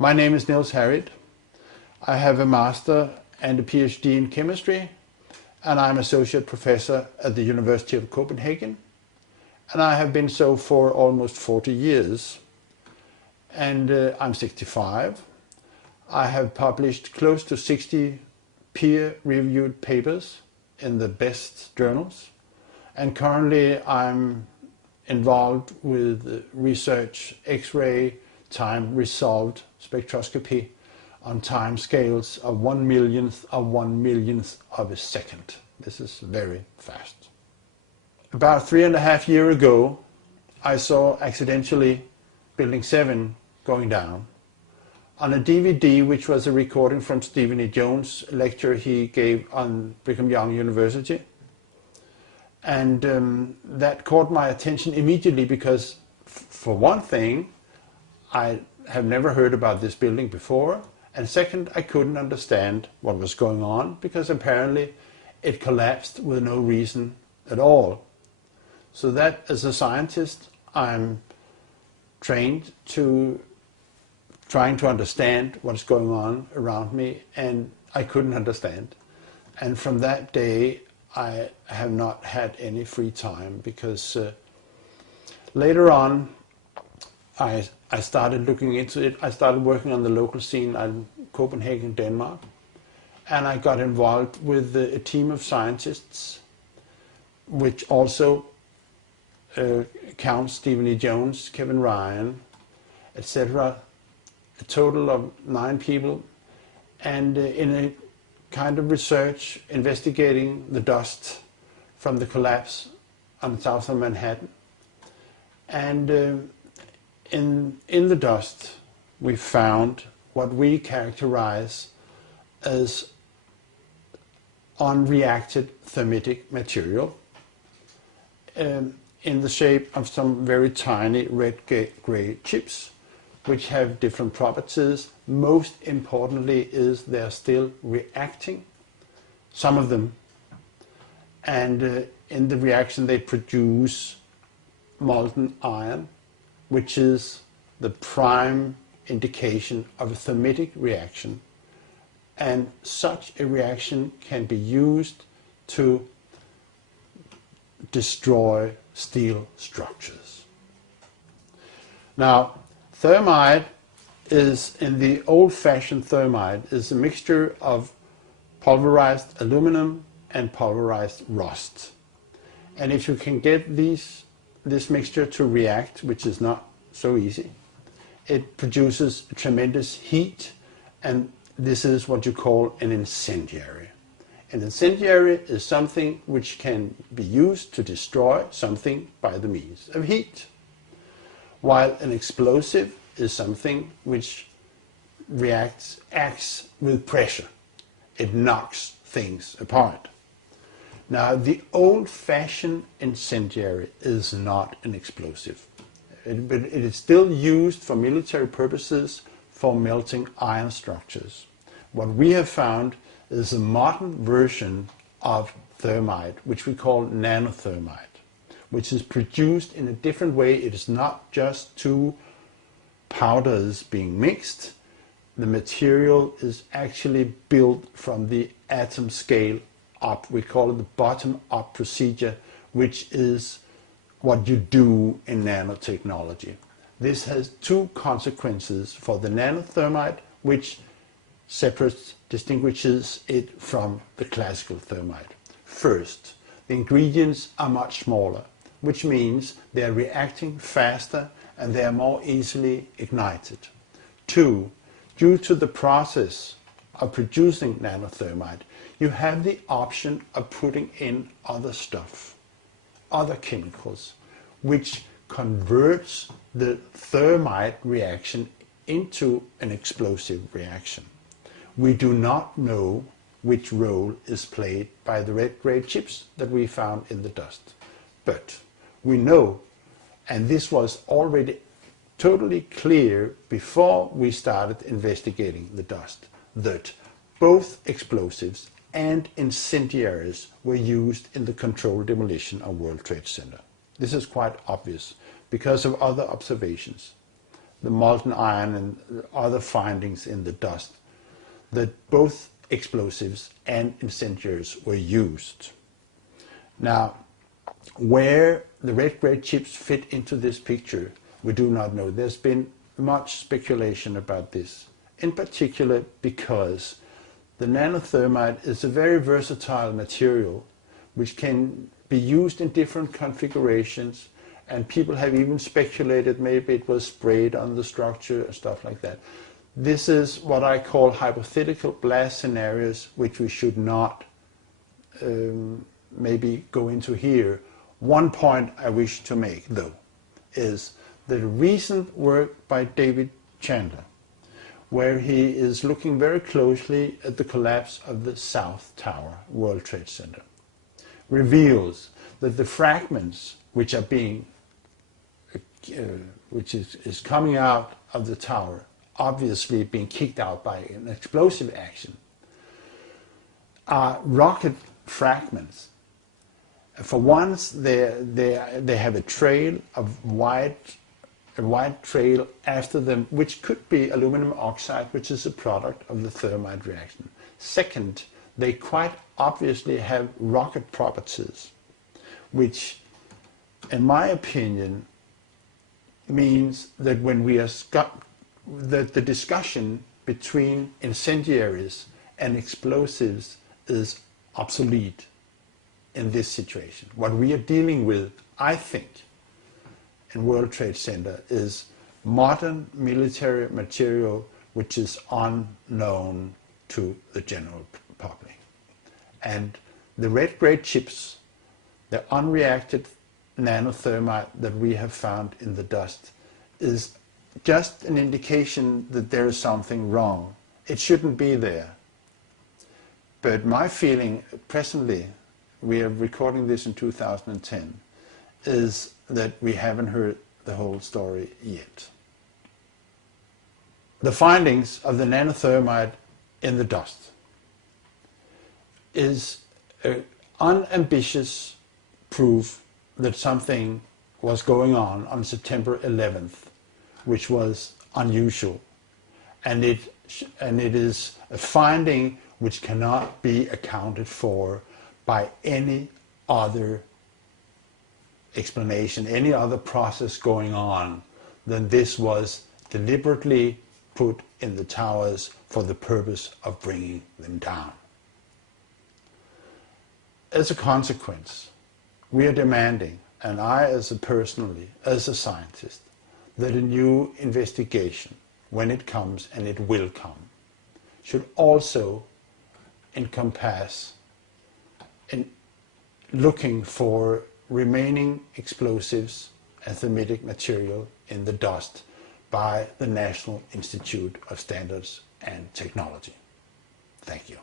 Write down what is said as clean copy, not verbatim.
My name is Niels Harriet. I have a master and a PhD in chemistry, and I'm associate professor at the University of Copenhagen, and I have been so for almost 40 years. And I'm 65. I have published close to 60 peer-reviewed papers in the best journals, and currently I'm involved with research X-ray time resolved spectroscopy on time scales of 1/100000th of 1/100000th of a second. This is very fast. About 3.5 years ago, I saw accidentally Building 7 going down on a DVD, which was a recording from Stephen E. Jones' lecture he gave on Brigham Young University. And that caught my attention immediately because, for one thing, I have never heard about this building before, and second, I couldn't understand what was going on because apparently it collapsed with no reason at all. So that, as a scientist, I'm trained to trying to understand what's going on around me, and I couldn't understand. And from that day, I have not had any free time because later on I started looking into it. I started working on the local scene in Copenhagen, Denmark, and I got involved with a team of scientists, which also counts Stephen E. Jones, Kevin Ryan, etc. A total of 9 people, and in a kind of research investigating the dust from the collapse on south of Manhattan. And in the dust we found what we characterize as unreacted thermitic material in the shape of some very tiny red-gray chips, which have different properties. Most importantly is they're still reacting, some of them, and in the reaction they produce molten iron, which is the prime indication of a thermitic reaction, and such a reaction can be used to destroy steel structures. Now, thermite is, in the old-fashioned thermite, is a mixture of pulverized aluminum and pulverized rust. And if you can get this mixture to react, which is not so easy, it produces tremendous heat, and this is what you call an incendiary. An incendiary is something which can be used to destroy something by the means of heat, while an explosive is something which acts with pressure. It knocks things apart. Now, the old-fashioned incendiary is not an explosive, but it is still used for military purposes for melting iron structures. What we have found is a modern version of thermite, which we call nanothermite, which is produced in a different way. It is not just 2 powders being mixed. The material is actually built from the atom scale up. We call it the bottom-up procedure, which is what you do in nanotechnology. This has 2 consequences for the nanothermite, which distinguishes it from the classical thermite. First, the ingredients are much smaller, which means they are reacting faster and they are more easily ignited. 2, due to the process of producing nanothermite, you have the option of putting in other stuff, other chemicals, which converts the thermite reaction into an explosive reaction. We do not know which role is played by the red-gray chips that we found in the dust. But we know, and this was already totally clear before we started investigating the dust, that both explosives and incendiaries were used in the controlled demolition of World Trade Center. This is quite obvious because of other observations. the molten iron and other findings in the dust, that both explosives and incendiaries were used. Now, where the red grade chips fit into this picture, we do not know. There's been much speculation about this, in particular because the nanothermite is a very versatile material which can be used in different configurations, and people have even speculated maybe it was sprayed on the structure and stuff like that. This is what I call hypothetical blast scenarios, which we should not maybe go into here. One point I wish to make, though, is the recent work by David Chandler, where he is looking very closely at the collapse of the South Tower World Trade Center, reveals that the fragments which are being, which is coming out of the tower, obviously being kicked out by an explosive action, are rocket fragments. For once, they have a trail of a white trail after them, which could be aluminum oxide, which is a product of the thermite reaction. Second, they quite obviously have rocket properties, which, in my opinion, means that when we are that the discussion between incendiaries and explosives is obsolete in this situation. What we are dealing with, I think, in World Trade Center is modern military material which is unknown to the general public. And the red grade chips, the unreacted nanothermite that we have found in the dust, is just an indication that there is something wrong. It shouldn't be there. But my feeling presently, we are recording this in 2010, is that we haven't heard the whole story yet. The findings of the nanothermite in the dust is an unambitious proof that something was going on September 11th, which was unusual. And it is a finding which cannot be accounted for by any other explanation, any other process going on than this was deliberately put in the towers for the purpose of bringing them down. As a consequence, we are demanding, and I as a scientist, that a new investigation, when it comes, and it will come, should also encompass in looking for remaining explosives and thermitic material in the dust by the National Institute of Standards and Technology. Thank you.